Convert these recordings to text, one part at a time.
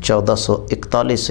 1441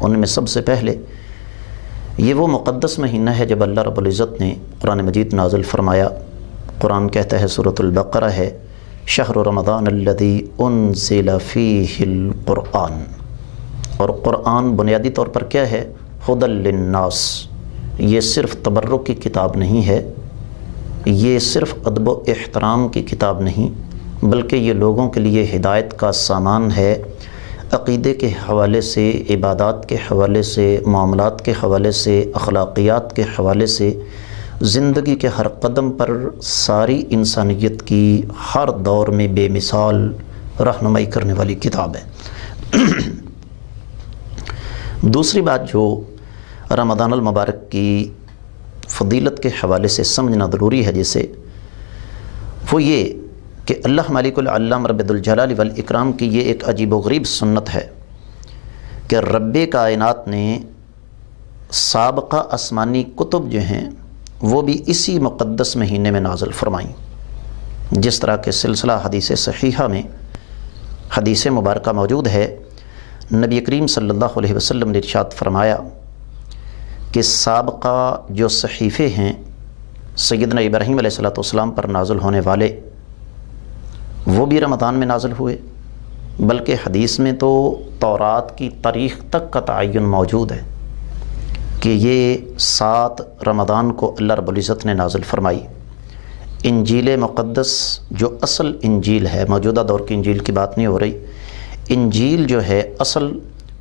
ان میں سب سے پہلے یہ وہ مقدس مہینہ ہے جب اللہ رب العزت نے قرآن مجید نازل فرمایا. قرآن کہتا ہے، سورۃ البقرہ ہے، شہر رمضان الذی انزل فیہ القرآن. اور قرآن بنیادی طور پر کیا ہے؟ ہدی للناس. یہ صرف تبرک کی کتاب نہیں ہے، یہ صرف ادب و احترام کی کتاب نہیں، بلکہ یہ لوگوں کے لیے ہدایت کا سامان ہے. عقیدے کے حوالے سے، عبادات کے حوالے سے، معاملات کے حوالے سے، اخلاقیات کے حوالے سے، زندگی کے ہر قدم پر ساری انسانیت کی ہر دور میں بے مثال رہنمائی کرنے والی کتاب ہے. دوسری بات جو رمضان المبارک کی فضیلت کے حوالے سے سمجھنا ضروری ہے جسے، وہ یہ کہ اللہ مالک العلام رب الجلال والاکرام کی یہ ایک عجیب و غریب سنت ہے کہ رب کائنات نے سابقہ آسمانی کتب جو ہیں وہ بھی اسی مقدس مہینے میں نازل فرمائیں. جس طرح کے سلسلہ حدیث صحیحہ میں حدیث مبارکہ موجود ہے، نبی کریم صلی اللہ علیہ وسلم نے ارشاد فرمایا کہ سابقہ جو صحیفے ہیں سیدنا ابراہیم علیہ السلام پر نازل ہونے والے، وہ بھی رمضان میں نازل ہوئے. بلکہ حدیث میں تو تورات کی تاریخ تک کا تعین موجود ہے کہ یہ 7 رمضان کو اللہ رب العزت نے نازل فرمائی. انجیل مقدس جو اصل انجیل ہے، موجودہ دور کی انجیل کی بات نہیں ہو رہی، انجیل جو ہے اصل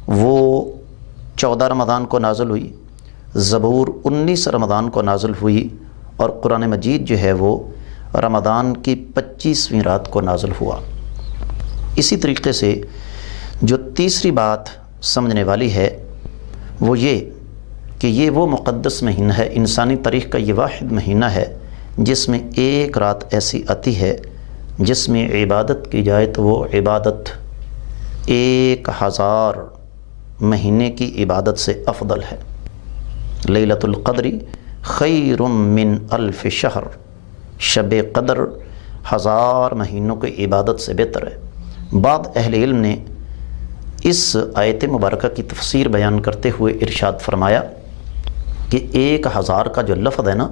وہ 14 رمضان کو نازل ہوئی، زبور 19 رمضان کو نازل ہوئی، اور قرآن مجید جو ہے وہ رمضان کی 25ویں رات کو نازل ہوا. اسی طریقے سے جو تیسری بات سمجھنے والی ہے وہ یہ کہ یہ وہ مقدس مہینہ ہے، انسانی تاریخ کا یہ واحد مہینہ ہے جس میں ایک رات ایسی آتی ہے جس میں عبادت کی جائے تو وہ عبادت 1000 مہینے کی عبادت سے افضل ہے. لیلۃ القدر خیر من 1000 شہر. شب قدر 1000 مہینوں کی عبادت سے بہتر ہے. بعض اہل علم نے اس آیت مبارکہ کی تفسیر بیان کرتے ہوئے ارشاد فرمایا کہ 1000 کا جو لفظ ہے نا،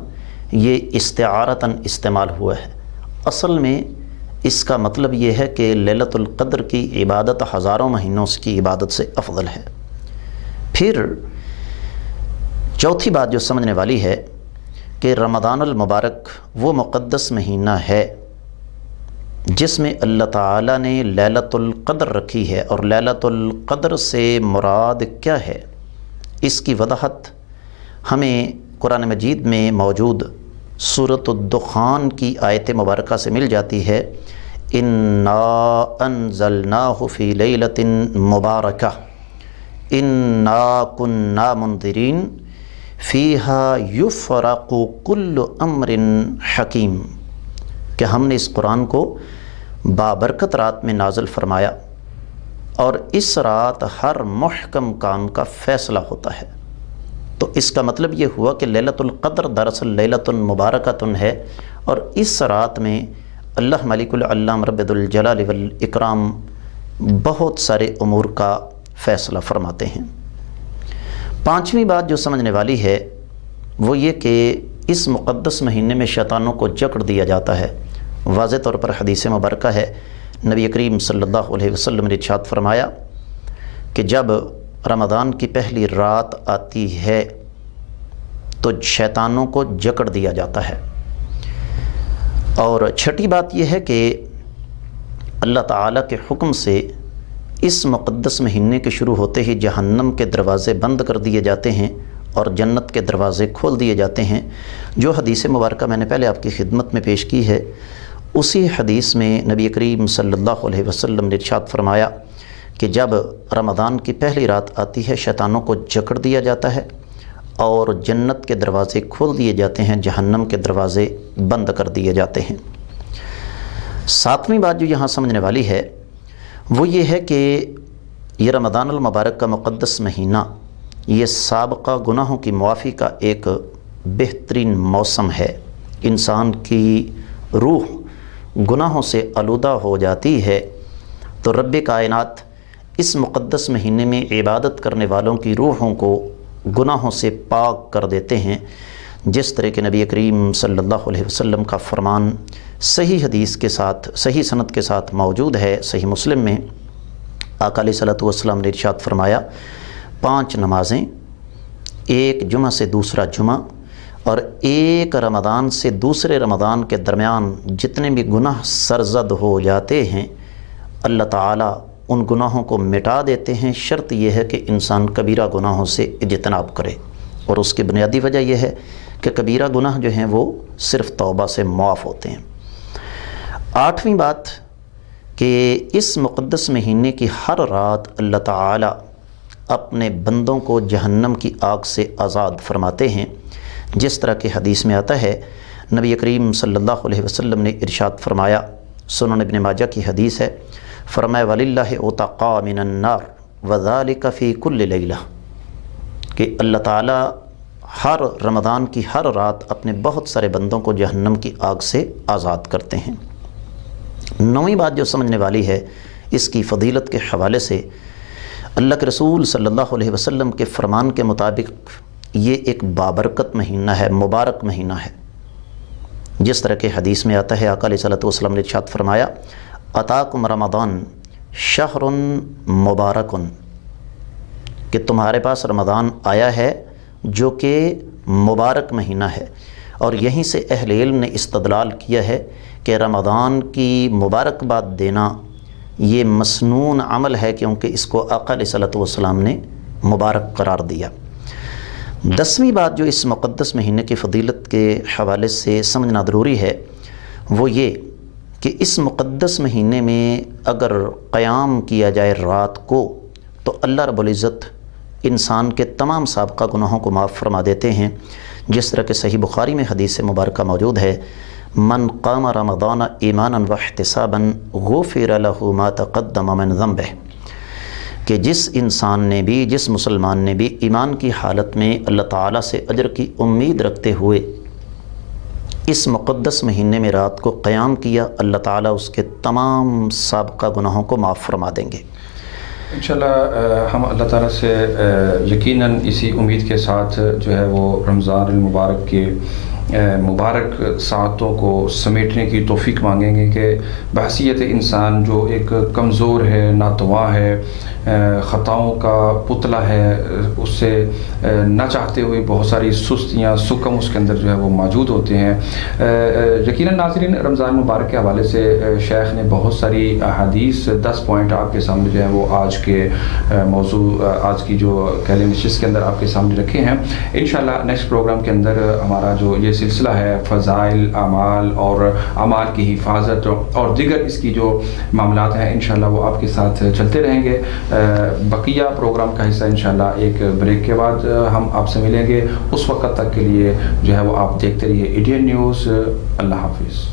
یہ استعارتاً استعمال ہوا ہے. اصل میں اس کا مطلب یہ ہے کہ لیلۃ القدر کی عبادت ہزاروں مہینوں کی عبادت سے افضل ہے. پھر چوتھی بات جو سمجھنے والی ہے کہ رمضان المبارک وہ مقدس مہینہ ہے جس میں اللہ تعالیٰ نے لیلۃ القدر رکھی ہے. اور لیلۃ القدر سے مراد کیا ہے، اس کی وضاحت ہمیں قرآن مجید میں موجود سورۃ الدخان کی آیت مبارکہ سے مل جاتی ہے. انا انزلناہ فی لیلۃ مبارکہ انا کنا منذرین فیہا یفرق کل امر حکیم، کہ ہم نے اس قرآن کو بابرکت رات میں نازل فرمایا اور اس رات ہر محکم کام کا فیصلہ ہوتا ہے. تو اس کا مطلب یہ ہوا کہ لیلۃ القدر دراصل لیلۃ مبارکۃ ہے، اور اس رات میں اللہ ملک العلام رب الجلال والاکرام بہت سارے امور کا فیصلہ فرماتے ہیں. پانچویں بات جو سمجھنے والی ہے وہ یہ کہ اس مقدس مہینے میں شیطانوں کو جکڑ دیا جاتا ہے. واضح طور پر حدیث مبارکہ ہے، نبی کریم صلی اللہ علیہ وسلم نے ارشاد فرمایا کہ جب رمضان کی پہلی رات آتی ہے تو شیطانوں کو جکڑ دیا جاتا ہے. اور چھٹی بات یہ ہے کہ اللہ تعالیٰ کے حکم سے اس مقدس مہینے کے شروع ہوتے ہی جہنم کے دروازے بند کر دیے جاتے ہیں اور جنت کے دروازے کھول دیے جاتے ہیں. جو حدیث مبارکہ میں نے پہلے آپ کی خدمت میں پیش کی ہے، اسی حدیث میں نبی کریم صلی اللہ علیہ وسلم نے ارشاد فرمایا کہ جب رمضان کی پہلی رات آتی ہے شیطانوں کو جکڑ دیا جاتا ہے اور جنت کے دروازے کھول دیے جاتے ہیں، جہنم کے دروازے بند کر دیے جاتے ہیں. ساتویں بات جو یہاں سمجھنے والی ہے وہ یہ ہے کہ یہ رمضان المبارک کا مقدس مہینہ یہ سابقہ گناہوں کی معافی کا ایک بہترین موسم ہے. انسان کی روح گناہوں سے آلودہ ہو جاتی ہے تو رب کائنات اس مقدس مہینے میں عبادت کرنے والوں کی روحوں کو گناہوں سے پاک کر دیتے ہیں، جس طرح کہ نبی کریم صلی اللہ علیہ وسلم کا فرمان صحیح حدیث کے ساتھ، صحیح سند کے ساتھ موجود ہے۔ صحیح مسلم میں آقا علیہ الصلوۃ والسلام نے ارشاد فرمایا، 5 نمازیں، ایک جمعہ سے دوسرا جمعہ اور ایک رمضان سے دوسرے رمضان کے درمیان جتنے بھی گناہ سرزد ہو جاتے ہیں، اللہ تعالیٰ ان گناہوں کو مٹا دیتے ہیں۔ شرط یہ ہے کہ انسان کبیرہ گناہوں سے اجتناب کرے، اور اس کی بنیادی وجہ یہ ہے کہ کبیرہ گناہ جو ہیں وہ صرف توبہ سے معاف ہوتے ہیں۔ 8ویں بات کہ اس مقدس مہینے کی ہر رات اللہ تعالیٰ اپنے بندوں کو جہنم کی آگ سے آزاد فرماتے ہیں، جس طرح کہ حدیث میں آتا ہے۔ نبی کریم صلی اللہ علیہ وسلم نے ارشاد فرمایا، سنن ابن ماجہ کی حدیث ہے، فرمایا وَلِلَّهِ عُتَقَاء مِنَ النَّارِ وَذَلِكَ فِي كُلِّ لَيْلَةٍ، کہ اللہ تعالیٰ ہر رمضان کی ہر رات اپنے بہت سارے بندوں کو جہنم کی آگ سے آزاد کرتے ہیں۔ 9ویں بات جو سمجھنے والی ہے اس کی فضیلت کے حوالے سے، اللہ کے رسول صلی اللہ علیہ وسلم کے فرمان کے مطابق یہ ایک بابرکت مہینہ ہے، مبارک مہینہ ہے، جس طرح کہ حدیث میں آتا ہے۔ آقا علیہ الصلوۃ والسلام نے ارشاد فرمایا، اتاکم رمضان شہر مبارک، کہ تمہارے پاس رمضان آیا ہے جو کہ مبارک مہینہ ہے، اور یہیں سے اہل علم نے استدلال کیا ہے کہ رمضان کی مبارکباد دینا یہ مسنون عمل ہے، کیونکہ اس کو آقا علیہ الصلوۃ والسلام نے مبارک قرار دیا۔ 10ویں بات جو اس مقدس مہینے کی فضیلت کے حوالے سے سمجھنا ضروری ہے وہ یہ کہ اس مقدس مہینے میں اگر قیام کیا جائے رات کو، تو اللہ رب العزت انسان کے تمام سابقہ گناہوں کو معاف فرما دیتے ہیں، جس طرح کہ صحیح بخاری میں حدیث مبارکہ موجود ہے، من قام رمضان ایمانا واحتسابا غفر له ما تقدم من ذنبہ، کہ جس انسان نے بھی، جس مسلمان نے بھی ایمان کی حالت میں اللہ تعالیٰ سے اجر کی امید رکھتے ہوئے اس مقدس مہینے میں رات کو قیام کیا، اللہ تعالیٰ اس کے تمام سابقہ گناہوں کو معاف فرما دیں گے۔ انشاءاللہ ہم اللہ تعالیٰ سے یقیناً اسی امید کے ساتھ جو ہے وہ رمضان المبارک کے مبارک ساعتوں کو سمیٹنے کی توفیق مانگیں گے کہ بحیثیت انسان جو ایک کمزور ہے، ناتواں ہے، خطاؤں کا پتلا ہے، اس سے نہ چاہتے ہوئے بہت ساری سستیاں، سکم اس کے اندر جو ہے وہ موجود ہوتے ہیں۔ یقیناً ناظرین، رمضان مبارک کے حوالے سے شیخ نے بہت ساری احادیث، 10 پوائنٹ آپ کے سامنے جو ہے وہ آج کے موضوع، آج کی جو کہلیں نشست کے اندر آپ کے سامنے رکھے ہیں۔ انشاءاللہ نیکسٹ پروگرام کے اندر ہمارا جو یہ سلسلہ ہے فضائل اعمال اور اعمال کی حفاظت اور دیگر اس کی جو معاملات ہیں، انشاءاللہ وہ آپ کے ساتھ چلتے رہیں گے۔ بقیہ پروگرام کا حصہ انشاءاللہ ایک بریک کے بعد ہم آپ سے ملیں گے۔ اس وقت تک کے لیے جو ہے وہ آپ دیکھتے رہیے ADN نیوز۔ اللہ حافظ۔